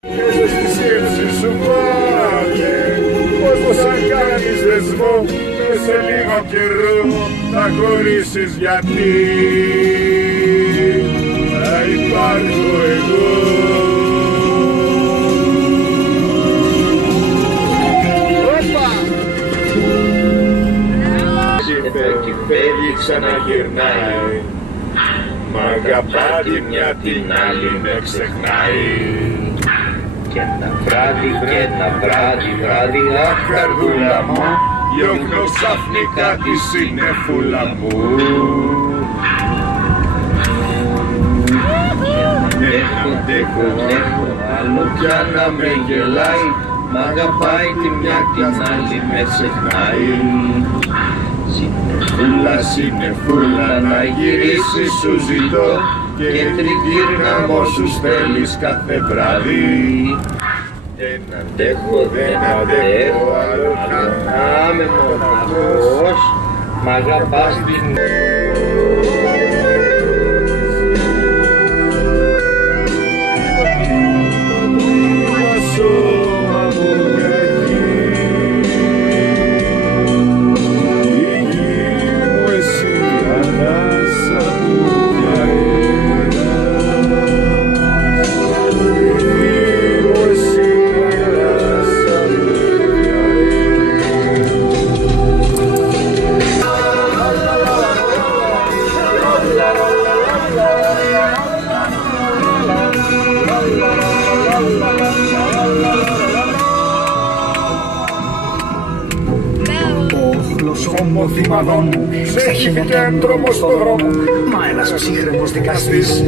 Και στη σκέψη σου πάλι πως θα κάνεις δεσμό και σε λίγο καιρό θα χωρίσεις, γιατί θα υπάρχω εγώ. Και φεύγει ξαναγυρνάει, μ' αγαπά τη μια την άλλη με ξεχνάει. Και ένα βράδυ, αχ καρδούλα μου, διώχνω ξαφνικά τη συννεφούλα μου. Έχω άλλο πια να με γελάει, μ' αγαπάει τη μια την άλλη με ξεχνάει. Συννεφούλα, να γυρίσεις σου ζητώ και τριγύρνα μ' όσους θέλεις κάθε βράδυ. Δεν αντέχω, άλλο να είμαι μοναχός, μ' αγαπάς την... Ομοθυμαδών μου, σε έχει και έντρομο στο δρόμο, Μα ένας ψύχρεμος δικαστής